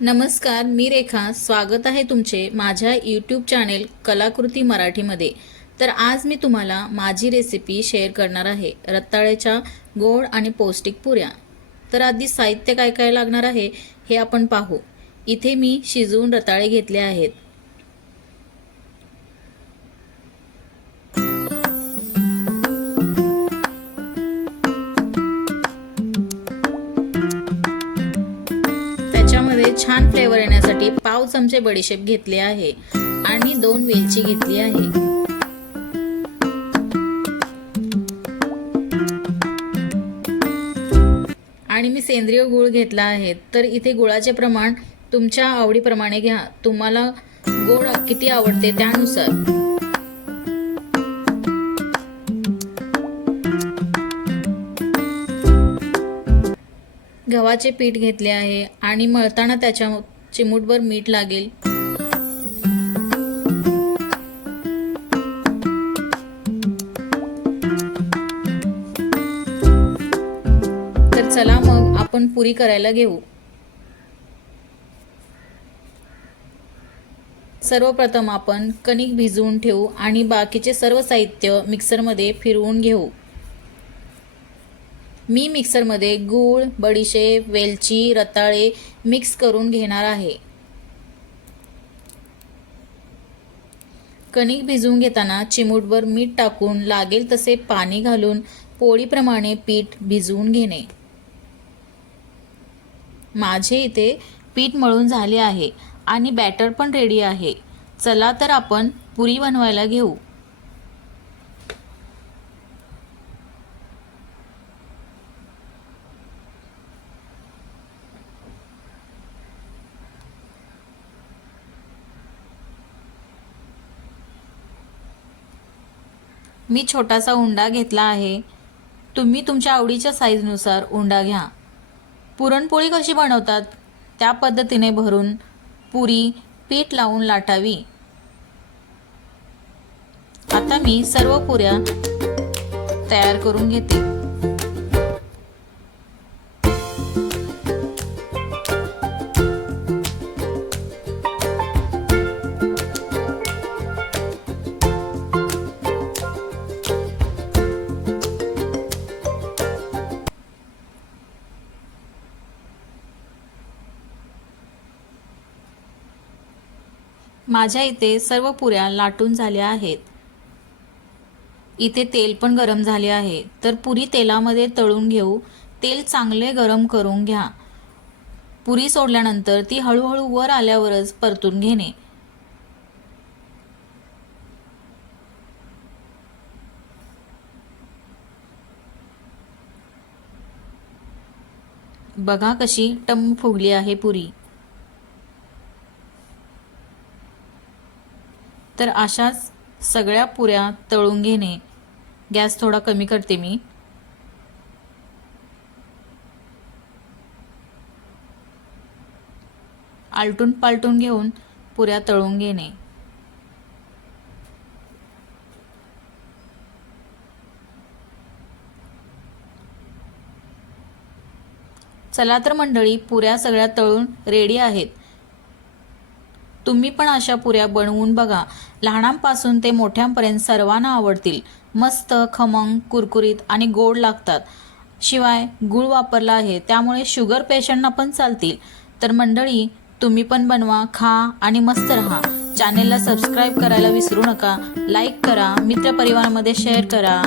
नमस्कार, मी रेखा. स्वागत आहे तुमचे माझ्या यूट्यूब चॅनेल कलाकृती मराठीमध्ये. तर आज मी तुम्हाला माझी रेसिपी शेअर करणार आहे, रताळ्याच्या गोड आणि पौष्टिक पुऱ्या. तर आधी साहित्य काय काय लागणार आहे हे आपण पाहू. इथे मी शिजवून रताळे घेतले आहेत. त्याच्यामध्ये छान फ्लेवर येण्यासाठी पाव चमचे बडीशेप घेतले आहे आणि 2 वेलची घेतली आहे. आणि मी सेंद्रिय गूळ घेतला आहे. तर इथे गुळाचे प्रमाण तुमच्या आवडीप्रमाणे घ्या. तुम्हाला गोड किती आवडते त्यानुसार. गव्हाचे पीठ घेतले आहे आणि मळताना त्याच्या चिमूटभर मीठ लागेल. तर चला मग आपण पुरी करायला घेऊ. सर्वप्रथम आपण कणिक भिजवून ठेवू आणि बाकीचे सर्व साहित्य मिक्सरमध्ये फिरवून घेऊ. मी मिक्सरमध्ये गूळ, बडीशेप, वेलची, रताळे मिक्स करून घेणार आहे. कणिक भिजवून घेताना चिमूटभर मीठ टाकून लागेल तसे पाणी घालून पोळीप्रमाणे पीठ भिजवून घेणे. माझे इथे पीठ मळून झाले आहे आणि बॅटर पण रेडी आहे. चला तर आपण पुरी बनवायला घेऊ. मी छोटासा उंडा घेतला आहे. तुम्ही तुमच्या आवडीच्या साईजनुसार उंडा घ्या. पुरणपोळी कशी बनवतात त्या पद्धतीने भरून पुरी पीठ लावून लाटावी. आता मी सर्व पुऱ्या तयार करून घेते. माझ्या इथे सर्व पुऱ्या लाटून झाल्या आहेत. इथे तेल पण गरम झाले आहे. तर पुरी तेलामध्ये तळून घेऊ. तेल चांगले गरम करून घ्या. पुरी सोडल्यानंतर ती हळूहळू वर आल्यावरच परतून घेणे. बघा कशी टम फुगली आहे पुरी. तर अशाच सगळ्या पुऱ्या तळून घेणे. गॅस थोडा कमी करते मी. आलटून पालटून घेऊन पुऱ्या तळून घेणे. चला तर मंडळी, पुऱ्या सगळ्या तळून रेडी आहेत. तुम्ही पण अशा पुऱ्या बनवून बघा. लहानांपासून ते मोठ्यांपर्यंत सर्वांना आवडतील. मस्त खमंग, कुरकुरीत आणि गोड लागतात. शिवाय गूळ वापरला आहे त्यामुळे शुगर पेशंटना पण चालतील. तर मंडळी, तुम्ही पण बनवा, खा आणि मस्त रहा. चॅनेलला सबस्क्राईब करायला विसरू नका. लाईक करा, मित्रपरिवारामध्ये शेअर करा.